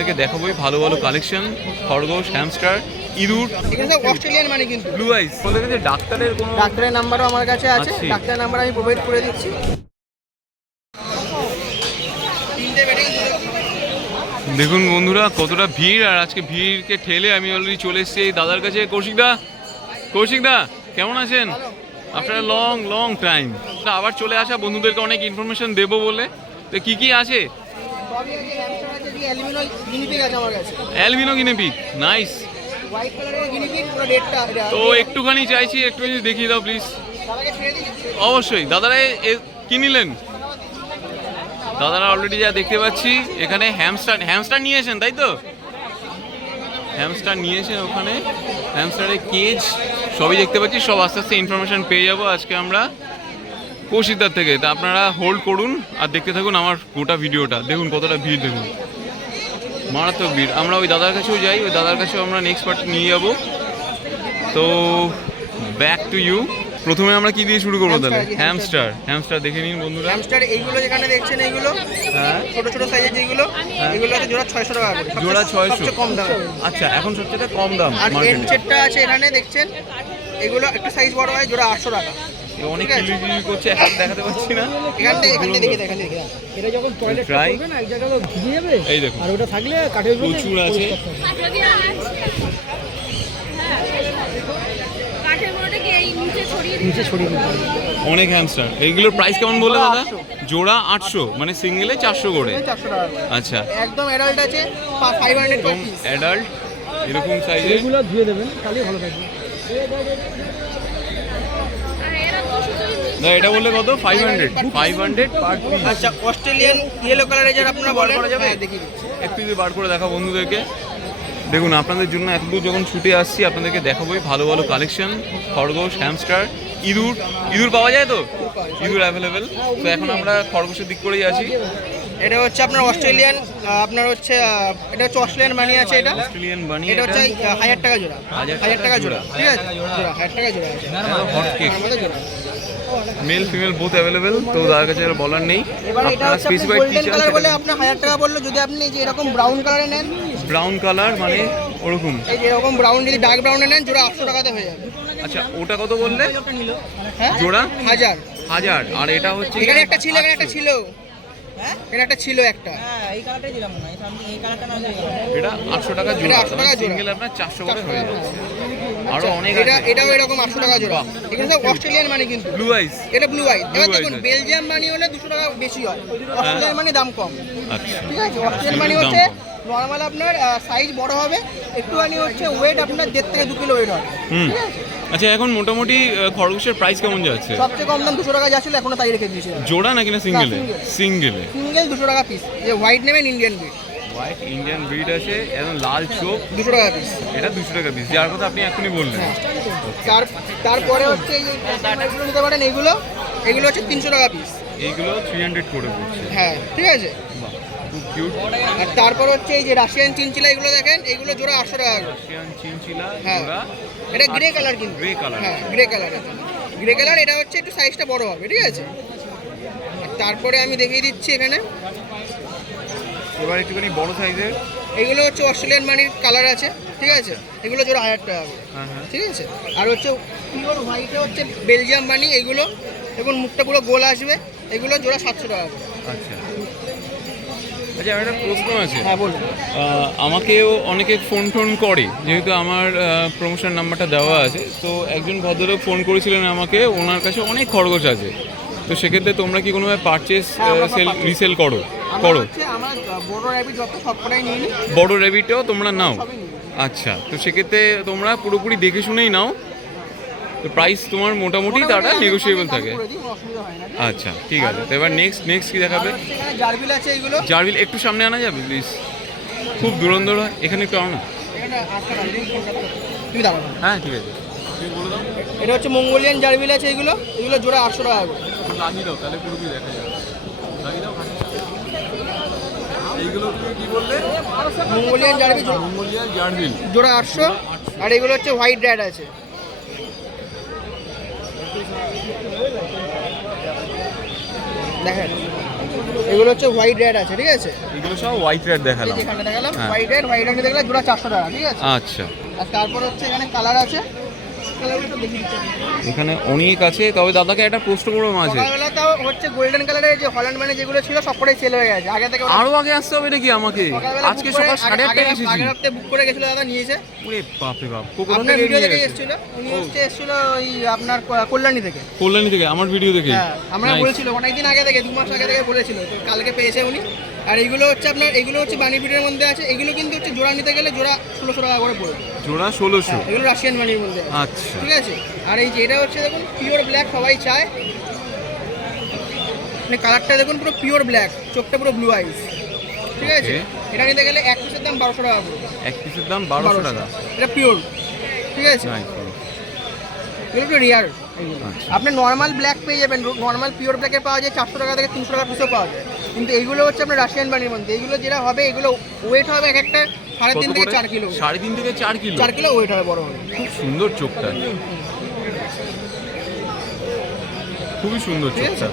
আপনাদেরকে দেখাবোই ভালো ভালো কালেকশন, খরগোশ, হ্যামস্টার, ইঁদুর। এখানে সব অস্ট্রেলিয়ান মানে কিন্তু ব্লু আইস। আমাদের কাছে ডাক্তারের নাম্বারও আমার কাছে আছে, ডাক্তারের নাম্বার আমি প্রোভাইড করে দিচ্ছি। দেখুন বন্ধুরা কতটা ভিড়, আর আজকে ভিড়কে ঠেলে আমি অলরেডি চলে এসেছি এই দাদার কাছে। কৌশিকদা কেমন আছেন? আফটার লং লং টাইম আবার চলে আসা, বন্ধুদেরকে অনেক ইনফরমেশন দেবো বলে। তো কি কি আছে? Albino guinea pig, nice. তো একটুখানি চাইছি, একটুখানি দেখিয়ে দাও প্লিজ। অবশ্যই। দাদারা কি নিলেন? দাদারা অলরেডি যা দেখতে পাচ্ছি এখানে হ্যামস্টার নিয়েছেন, তাই তো? হ্যামস্টার নিয়েছেন, ওখানে হ্যামস্টারের কেজ সবই দেখতে পাচ্ছি। সব আস্তে আস্তে ইনফরমেশন পেয়ে যাবো আজকে আমরা কৌশিকদার থেকে। তা আপনারা হোল্ড করুন আর দেখতে থাকুন আমার গোটা ভিডিওটা। দেখুন কতটা ভিড়, দেখুন মারাত্মক ভিড়। আমরা ওই দাদার কাছেও যাই, ওই দাদার কাছেও আমরা নেক্সট পার্ট নিয়ে যাবো। তো ব্যাক টু ইউ। প্রথমে আমরা কি দিয়ে শুরু করবো তাহলে? হ্যামস্টার দেখে নিন বন্ধুরা। হ্যামস্টার এইগুলো যেখানে দেখছেন, এইগুলো ছোট ছোট সাইজের যেগুলো, এগুলো আছে জোড়া 600 টাকা করে। জোড়া 600, সবচেয়ে কম দাম। আচ্ছা, এখন সবচেয়ে কম দাম। আর এনচেটটা আছে এখানে দেখছেন, এগুলো একটু সাইজ বড় হয়, জোড়া 800 টাকা। অনেক কিলিকিলি করছে, এখন দেখাতে পাচ্ছি না। এখানে দেখে এটা যখন টয়লেট করবে না, এক জায়গায় ভিজে যাবে। এই দেখুন, আর ওটা থাকলে কাঠের উপরে প্রচুর আছে। নিচে ছড়িয়ে দিতে অনেক হ্যামস্টার। এইগুলোর প্রাইস কেমন বললে দাদা? জোড়া 800, মানে সিঙ্গেলে 400 করে। 400 টাকা। আচ্ছা, একদম অ্যাডাল্ট আছে 500 একদম অ্যাডাল্ট এরকম সাইজের। এগুলো ধুয়ে দেবেন, তাহলে ভালো থাকবে। না, এটা বললে কত? 500 পার পিস। আচ্ছা, অস্ট্রেলিয়ান ইয়েলো কালারের যারা আপনারা বলেন, করা যাবে? দেখিয়ে দিচ্ছি। একটু যদি বার করে দেখা বন্ধুদেরকে। দেখুন আপনাদের জন্য এতদূর যখন ছুটে আসছি, আপনাদেরকে দেখাবোই ভালো ভালো কালেকশন, খরগোশ, হ্যামস্টার, ইঁদুর পাওয়া যায় তো? ইঁদুর অ্যাভেলেবেল। তো এখন আমরা খরগোশের দিক করেই আছি। এটা হচ্ছে আপনার অস্ট্রেলিয়ান, আপনার হচ্ছে এটা হচ্ছে অস্ট্রেলিয়ান মানি আছে। এটা অস্ট্রেলিয়ান মানি, এটা হচ্ছে 1000 টাকা জোড়া। 1000 টাকা জোড়া, ঠিক আছে? জোড়া 1000 টাকা জোড়া আছে। Hot cake, male female both available. তো তার কাছে আর বলার নেই। এবার এটা হচ্ছে গোল্ডেন কালার বলে আপনার 1000 টাকা বললো। যদি আপনি যে এরকম ব্রাউন কালারে নেন, ব্রাউন কালার মানে ওরকম, এই যে এরকম ব্রাউন, যদি ডার্ক ব্রাউনে নেন, জোড়া 800 টাকাতে হয়ে যাবে। আচ্ছা, ওটা কত বললে? হ্যাঁ, জোড়া 1000। আর এটা হচ্ছে এখানে একটা ছিল, এখানে একটা ছিল, এখানে একটা ছিল একটা। এই কালারটাই দিলাম না, এই কালারটা না, এটা 800 টাকা জোড়া। 800 টাকা জোড়া। সিঙ্গেল আপনার 400 করে হয়ে যাচ্ছে। আরো অনেক এটা আছে। এটাও এরকম 800 টাকা জোড়া। এখানে সব অস্ট্রেলিয়ান মানি কিন্তু। ব্লু আইস। এটা ব্লু আইস। এবার Blue দেখুন, eyes। বেলজিয়াম মানি হলে 200 টাকা বেশি হয়, অস্ট্রেলিয়ান মানি দাম কম। আচ্ছা, ঠিক আছে? অস্ট্রেলিয়ান মানি দাম হচ্ছে কম। নর্মাল আপনার সাইজ বড় হবে, একটুখানি হচ্ছে ওয়েট আপনার 1.5 থেকে 2 কিলো ওয়েট হবে। ঠিক আছে? আচ্ছা, এখন মোটামুটি খরগোশের প্রাইস কেমন যাচ্ছে? সবচেয়ে কম দাম 200 টাকা যাচ্ছিল, এখনো তাই রেখে দিয়েছে। জোড়া নাকি না সিঙ্গেলে? single। সিঙ্গেলে। সিঙ্গেল 200 টাকা পিস। যে হোয়াইট নেবেন, Indian breed, white Indian breed আছে, একদম লাল চোখ। 200 টাকা পিস। এটা 200 টাকা পিস, যার কথা আপনি এখনই বললেন। তারপরে হচ্ছে এই যে এগুলো নিতে পারেন, এগুলো হচ্ছে 300 টাকা পিস। এইগুলো 300 করে পড়ছে। হ্যাঁ, ঠিক আছে। বাহ, খুব কিউট। আর তারপর হচ্ছে এই যে রাশিয়ান চিনচিলা, এগুলো দেখেন, এগুলো জোড়া 800 টাকা করে। রাশিয়ান চিনচিলা হ্যাঁ, জোড়া। এটা গ্রে কালার কিন্তু। Grey colour. হ্যাঁ, গ্রে কালার আছে। গ্রে কালার, এটা হচ্ছে একটু সাইজটা বড় হবে, ঠিক আছে? আর তারপরে আমি দেখিয়ে দিচ্ছি এখানে, এবার একটুখানি বড় সাইজের। এগুলো হচ্ছে অস্ট্রেলিয়ান মানির কালার আছে, ঠিক আছে? এগুলো জোড়া 1000 টাকা করে। হ্যাঁ হ্যাঁ। ঠিক আছে? আর হচ্ছে পিওর হোয়াইটে হচ্ছে বেলজিয়াম মানি, এগুলো এবং মুখটা পুরো গোল আসবে, এগুলো জোড়া 700 টাকা করে। আচ্ছা আচ্ছা, আমার একটা প্রশ্ন আছে। হ্যাঁ, বলুন। আমাকেও অনেকে ফোন করে, যেহেতু আমার প্রমোশন নাম্বারটা দেওয়া আছে। তো একজন ভদ্রলোক ফোন করেছিলেন আমাকে, ওনার কাছে অনেক খরগোশ আছে। তো সেক্ষেত্রে তোমরা কি কোনোভাবে পারচেস রিসেল করো? আমার বড় র্যাবিট যত সবকটাই নিয়ে নিই। বড় র্যাবিটও তোমরা নাও? সবই নিই। আচ্ছা, তো সেক্ষেত্রে তোমরা পুরোপুরি দেখে শুনেই নাও। তো প্রাইস তোমার মোটামুটি তারা নেগোশিয়েবল থাকে? আচ্ছা, ঠিক আছে। তো এবার নেক্সট কি দেখাবে? এখানে জারবিল আছে, এইগুলো জারবিল একটু সামনে আনা যাবে প্লিজ? খুব দূরন্ধর হয়, এখানে একটু আনো না। এখানে আসতে পারবে, তুমি দাঁড়াও। হ্যাঁ, ঠিক আছে, তুমি বলে দাও। এটা হচ্ছে মঙ্গোলিয়ান জারবিল আছে, এগুলো জোড়া 800 টাকা করে। লাগিয়ে দাও, তাহলে পুরোপুরি দেখা যাবে। লাগিয়ে দাও। এইগুলো তুমি কি বললে? মঙ্গোলিয়ান জারবিল জোড়া 800। আর এগুলো হচ্ছে হোয়াইট র্যাড আছে। দেখেন, এগুলো হচ্ছে হোয়াইট রেড আছে, ঠিক আছে? এগুলো সব হোয়াইট রেড এই দেখালাম। যে এখানটা দেখালাম হ্যাঁ। হোয়াইট রেড দেখলে জোড়া 400 টাকা, ঠিক আছে? আচ্ছা, আর তারপর হচ্ছে এখানে কালার আছে, কালারগুলো একটু দেখিয়ে দিচ্ছি। এখানে অনেক আছে, তবে দাদাকে একটা পোস্ট করবো মাঝে। সকালবেলা তাও হচ্ছে গোল্ডেন কালারের যে হল্যান্ড মানে যেগুলো ছিল সবকটাই সেল হয়ে গেছে আগে থেকে। আরো আগে আসতে হবে নাকি আমাকে? আজকে সকাল 8:30টায় এসেছি। আগের হপ্তাহে বুক করে গেছিল দাদা, নিয়েছে। ওরে বাপরে বাপ, কোথা আপনার থেকে ভিডিও নিয়ে দেখে গেছে? এসেছিল, উনি হচ্ছে এসেছিল ওই আপনার কল্যাণী থেকে। কল্যাণী থেকে আমার ভিডিও দেখে? হ্যাঁ, আমরা বলেছিল অনেকদিন আগে থেকে, 2 মাস আগে থেকে বলেছিল, তো কালকে পেয়েছে উনি। আর এইগুলো হচ্ছে আপনার, এগুলো হচ্ছে বানিফিটের মধ্যে আছে। এগুলো কিন্তু হচ্ছে জোড়া নিতে গেলে জোড়া 1600 টাকা করে পড়বে। জোড়া 1600? হ্যাঁ, এগুলো রাশিয়ান বানির মধ্যে আছে, আচ্ছা, ঠিক আছে? আর এই যে এটা হচ্ছে দেখুন পিওর ব্ল্যাক, সবাই চায়। মানে কালারটা দেখুন পুরো পিওর ব্ল্যাক, চোখটা পুরো ব্লু আইস, ঠিক আছে? Okay. এটা নিতে গেলে এক পিসের দাম 1200 টাকা পড়বে। এক পিসের দাম 1200 টাকা? এটা পিওর, ঠিক আছে? Nice. এগুলো একটু রেয়ার। আচ্ছা। আপনি নর্মাল ব্ল্যাক পেয়ে যাবেন, নর্মাল পিওর ব্ল্যাকের পাওয়া যায় 400 টাকা থেকে 300 টাকা পিসও পাওয়া যায়। কিন্তু এইগুলো হচ্ছে আপনার রাশিয়ান বানির মধ্যে। এইগুলো যেটা হবে, এগুলো ওয়েট হবে এক একটা 3.5 থেকে 4 কিলো। 3.5 থেকে 4 কিলো? 4 কিলো ওয়েট হবে বড় হবে। খুব সুন্দর চোখটা, খুবই সুন্দর ঠিক আছে? চোখটা।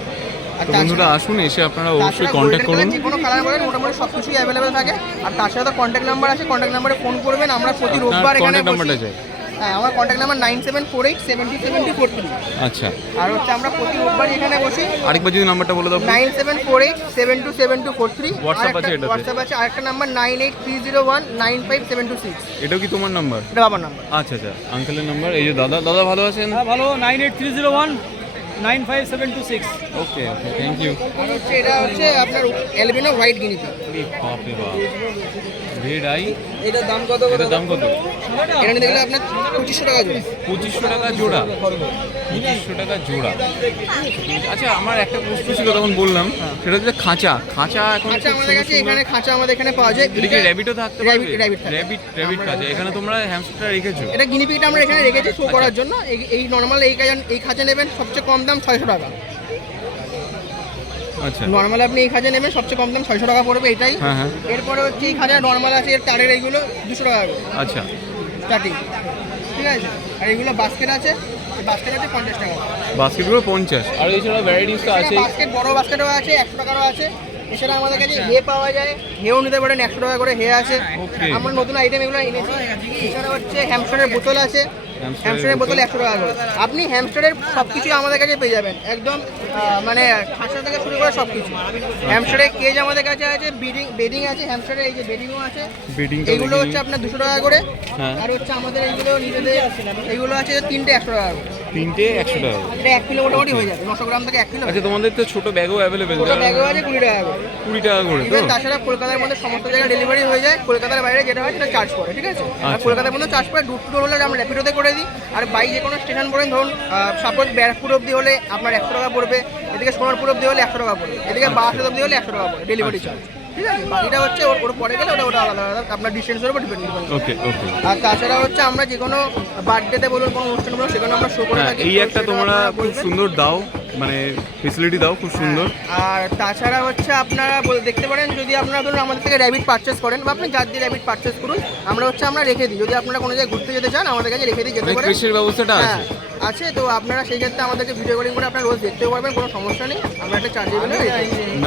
আর তো বন্ধুরা আসুন, এসে আপনারা অবশ্যই কন্ট্যাক্ট করুন। যে কোনো কালার বলেন মোটামুটি সব কিছুই অ্যাভেলেবেল থাকে। আর তার সাথে কন্ট্যাক্ট নাম্বার আছে, কন্ট্যাক্ট নাম্বারে ফোন করবেন। আমরা প্রতি আপনার রোববার এখানে contact number টা বসি। চাই। হ্যাঁ, আমার কন্ট্যাক্ট নাম্বার 9748707043। আচ্ছা, আর হচ্ছে আমরা প্রতি রোববার এখানে বসি। আরেকবার যদি নাম্বারটা বলে দাও। 9748727243। WhatsApp আছে এটাতে? হোয়াটসঅ্যাপ আছে। আরেকটা নাম্বার 9830195726। এটাও কি তোমার নাম্বার? এটা বাবার নাম্বার। আচ্ছা আচ্ছা, আঙ্কেলের নাম্বার। এই যে দাদা, দাদা ভালো আছেন? হ্যাঁ ভালো, 9830195726। ওকে ওকে, থ্যাংক ইউ। আর হচ্ছে এটা হচ্ছে আপনার অ্যালবিনো হোয়াইট গিনিপি। বাপরে বাপ, রেড আই। এটার দাম কত? এটার দাম কত? এটা নিতে গেলে আপনার 2500 টাকা জোড়া। 2500 টাকা জোড়া? 2500 টাকা জোড়া। আচ্ছা, আমার একটা প্রশ্ন ছিল, তখন বললাম সেটা হচ্ছে খাঁচা। খাঁচা এখন খাঁচা খুব আমাদের সুন্দর কাছে সুন্দর- এখানে খাঁচা আমাদের এখানে পাওয়া যায়। এটা কি র্যাবিটও থাকতে পারবে? র্যাবিট থাকে। র্যাবিট খাঁচা। এখানে তোমরা হ্যামস্টার রেখেছো? এটা গিনিপিটা আমরা এখানে রেখেছি শো করার জন্য। এই নর্মাল এই খাঁচা নেবেন সবচেয়ে কম দাম 600 টাকা। আচ্ছা, নর্মাল আপনি এই খাঁচা নেবেন সবচেয়ে কম দাম 600 টাকা পড়বে, এটাই। হ্যাঁ হ্যাঁ, এরপরে হচ্ছে এই খাঁচা নর্মাল আছে, এর তারের এইগুলো 200 টাকা করে আচ্ছা স্টার্টিং, ঠিক আছে? আর এইগুলো বাস্কেট আছে, বাস্কেট আছে 50 টাকা। বাস্কেটগুলো 50। আর এছাড়া ভ্যারাইটিস তো আছে? বাস্কেট বড় বাস্কেটও আছে, 100 টাকারও আছে। এছাড়া আমাদের কাছে হে পাওয়া যায়, হেও নিতে পারেন, 100 টাকা করে হে আছে। Okay. আমরা নতুন আইটেম এগুলো এনেছি। এছাড়া হচ্ছে হ্যামস্টারের বোতল আছে, হ্যামস্টারের বোতল 100 টাকা করে। আপনি হ্যামস্টারের সব কিছুই আমাদের কাছে পেয়ে যাবেন, একদম মানে খাঁচা থেকে শুরু করে সব কিছু। হ্যামস্টারের কেজ আমাদের কাছে আছে, বেডিং আছে, হ্যামস্টারের এই যে বেডিংও আছে। বেডিংটা এগুলো হচ্ছে আপনার 200 টাকা করে। হ্যাঁ। আর হচ্ছে আমাদের এইগুলো নিজেদের এইগুলো আছে 3টে 100 টাকা করে। 3টে 100 টাকা? এটা 1 কিলো মোটামুটি হয়ে যাবে, 900 গ্রাম থেকে 1 কিলো। আচ্ছা, তোমাদের তো ছোট ব্যাগও অ্যাভেলেবেল? ওটা ব্যাগও আছে 20 টাকা করে। 20 টাকা করে তো? ইভেন তাছাড়া কলকাতার মধ্যে সমস্ত জায়গায় ডেলিভারি হয়ে যায়। কলকাতার বাইরে যেটা হয় সেটা চার্জ পড়ে, ঠিক আছে? আর আচ্ছা। কলকাতার মধ্যে চার্জ পড়ে, ডুর টুর হলে আমরা র্যাপিডোতে করে দিই। আর বাই যে কোনো স্টেশন পড়েন, ধরুন সাপোজ ব্যারাকপুর অব্দি হলে আপনার 100 টাকা পড়বে, এদিকে সোনারপুর অব্দি হলে 100 টাকা পড়বে, এদিকে বারাসাত অব্দি হলে 100 টাকা পড়বে ডেলিভারি চার্জ, ঠিক আছে? বাকিটা হচ্ছে ওর পরে গেলে ওটা আলাদা আলাদা আপনার ডিস্টেন্সের উপর ডিপেন্ড করে। ওকে ওকে। আর তাছাড়া হচ্ছে আমরা যে কোনো বার্থডেতে বলুন, কোনো অনুষ্ঠান বলুন, সেখানে আমরা শো করে হ্যাঁ, থাকি। এই তো একটা সেটা তোমরা আপনারা খুব বলবেন। সুন্দর দাও, মানে ফেসিলিটি দাও খুব সুন্দর। আর তাছাড়া হচ্ছে আপনারা দেখতে পারেন, যদি আপনারা ধরুন আমাদের থেকে র্যাবিট পারচেস করেন বা আপনি যার দিয়ে র্যাবিট পারচেস করুন, আমরা রেখে দিই। যদি আপনারা কোনো জায়গায় ঘুরতে যেতে চান, আমাদের কাছে রেখে দিয়ে যেতে মানে পারেন। ক্রেশের ব্যবস্থাটা আছে? হ্যাঁ, আছে। তো আপনারা সেই ক্ষেত্রে আমাদেরকে ভিডিও কলিং করে আপনারা রোজ দেখতেও পারবেন, কোনো সমস্যা নেই। আমরা একটা চার্জেবল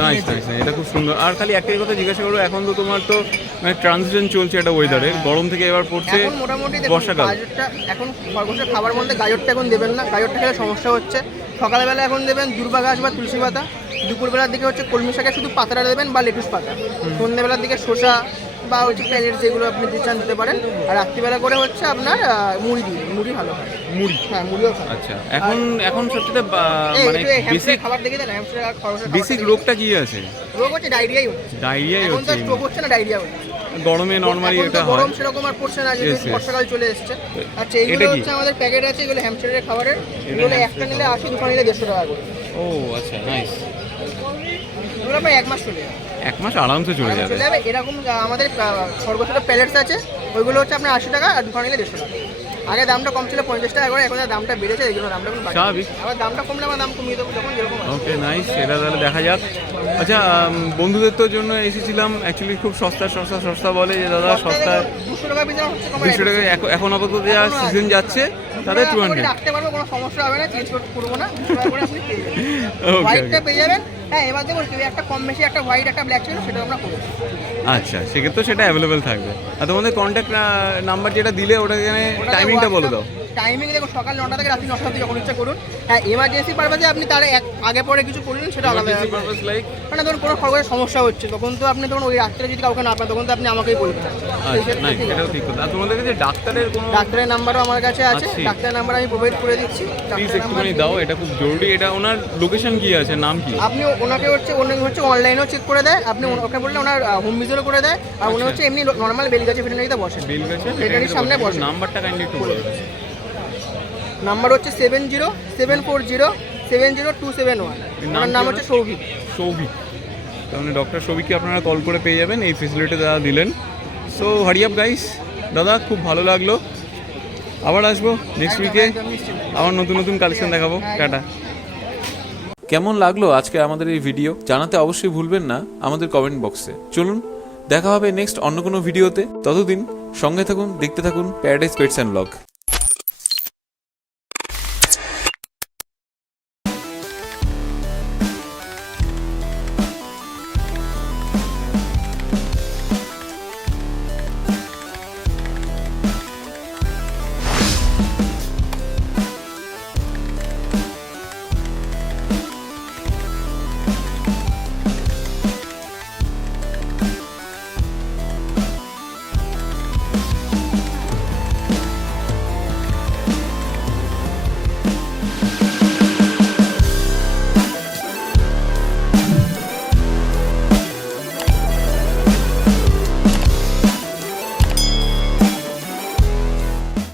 নাইস নাইস, এটা খুব সুন্দর। আর খালি একটাই কথা জিজ্ঞাসা করবো, এখন তো তোমার তো মানে ট্রানজিশন চলছে একটা ওয়েদারে, গরম থেকে এবার পড়ছে এখন মোটামুটি দেখুন, বর্ষাকাল। গাজরটা এখন খরগোশের খাবার মধ্যে গাজরটা এখন দেবেন না, গাজরটা খেলে সমস্যা হচ্ছে। সকালবেলা এখন দেবেন দুর্বা ঘাস বা তুলসী পাতা, দুপুরবেলার দিকে হচ্ছে কলমি শাকের শুধু পাতাটা দেবেন বা লেটুস পাতা, সন্ধ্যেবেলার দিকে শসা বা হচ্ছে প্যালেট যেগুলো আপনি দিতে চান দিতে পারেন। আর রাত্রিবেলা করে হচ্ছে আপনার মুড়ি দিন, মুড়ি ভালো হয়। মুড়ি? হ্যাঁ, মুড়িও খায়। আচ্ছা, এখন সবচেয়ে মানে বেসিক খাবার দেখে দেন, হ্যামস্টার আর খরগোশের বেসিক রোগটা কি আছে? রোগ হচ্ছে ডায়রিয়াই হচ্ছে। ডায়রিয়াই এখন তো হচ্ছে? স্ট্রোক হচ্ছে না, ডায়রিয়া হচ্ছে। গরমে নর্মালি এখন তো এটা হয়। গরম সেরকম আর পড়ছে না, যেহেতু Yes, yes. বর্ষাকাল চলে এসেছে। আচ্ছা, এটা এইগুলো কি? হচ্ছে আমাদের প্যাকেট আছে, এগুলো হ্যামস্টারের খাবারের। এগুলো একটা নিলে 80, দুটো নিলে 150 টাকা করে। ও আচ্ছা, নাইস। এগুলো প্রায় 1 মাস চলে যাবে। 1 মাস আরামসে চলে যাবে। চলে যাবে। এরকম আমাদের খরগোশের প্যালেটস আছে, ওইগুলো হচ্ছে আপনার 80 টাকা, আর দুটো নিলে 150 টাকা। আগে দামটা কম ছিল 50 টাকা করে, এখন দামটা বেড়েছে, এই জন্য দামটা এখন বাড়ছে। স্বাভাবিক। আবার দামটা কমলে আমরা দাম কমিয়ে দেবো যখন যেরকম হয়। ওকে, নাইস, এটা তাহলে দেখা যাক। আচ্ছা, বন্ধুদের তো জন্য এসেছিলাম, অ্যাকচুয়ালি খুব সস্তা বলে যে দাদা সস্তা। 200 টাকা পিস হচ্ছে কম। 200 টাকা এখন আপাতত যা সিজন যাচ্ছে তাদের 200 200 রাখতে পারবো, কোনো সমস্যা হবে না, চেঞ্জ করবো না, 200 টাকা করে আপনি পেয়ে যাবেন। Okay, হোয়াইটটা okay. পেয়ে যাবেন। হ্যাঁ, এবার দেখুন কেউ একটা কম বেশি, একটা হোয়াইট একটা ব্ল্যাক ছিল, সেটা আমরা করবো। আচ্ছা, সেক্ষেত্রে সেটা অ্যাভেলেবেল থাকবে। আর তোমাদের কন্ট্যাক্ট নাম্বার যেটা দিলে ওটা এখানে টাইমিংটা বলে দাও। টাইমিং দেখুন সকাল 9টা থেকে রাত্রি 9টা অবধি যখন ইচ্ছা করুন। হ্যাঁ, এমার্জেন্সি পারপাসে আপনি তার আগে পরে কিছু করলেন, সেটা আলাদা Emergency ব্যাপার। purpose like? মানে ধরুন কোনো খরচের সমস্যা হচ্ছে, তখন তো আপনি ধরুন ওই রাত্রে যদি কাউকে না পান, তখন তো আপনি আমাকেই বলবেন। আচ্ছা, না এটাও ঠিক কথা। আর তোমাদের কাছে ডাক্তারের কোনো ডাক্তারের নাম্বারও আমার কাছে আছে, আছে? ডাক্তারের নাম্বার আমি প্রোভাইড করে দিচ্ছি। প্লিজ ডাক্তারের নাম্বার একটুখানি দাও, এটা খুব জরুরি। এটা ওনার লোকেশন কি আছে, নাম কি? আপনি ওনাকে হচ্ছে অনলাইনেও চেক করে দেয়, আপনি ওকে বললে ওনার হোম ভিজিটও করে দেয়। আর উনি আচ্ছা। হচ্ছে এমনি নর্মাল বেলগাছি ভেটেরিনারিতে বসেন। বেলগাছে ভেটেরিনারির সামনে বসে। নাম্বারটা কাইন্ডলি একটু বলে দাও। নাম্বার হচ্ছে 7074070271। ওনার নাম হচ্ছে সৌভিক। সৌভিক। তাহলে ডক্টর সৌভিককে আপনারা কল করে পেয়ে যাবেন এই ফেসিলিটি যারা দিলেন। So hurry up guys. দাদা খুব ভালো লাগলো, আবার আসবো নেক্সট উইকে, আবার নতুন নতুন কালেকশন দেখাবো। টাটা। কেমন লাগলো আজকে আমাদের এই ভিডিও জানাতে অবশ্যই ভুলবেন না আমাদের কমেন্ট বক্সে। চলুন দেখা হবে নেক্সট অন্য কোনো ভিডিওতে। ততদিন সঙ্গে থাকুন, দেখতে থাকুন প্যারাডাইস পেটস অ্যান্ড ব্লগ।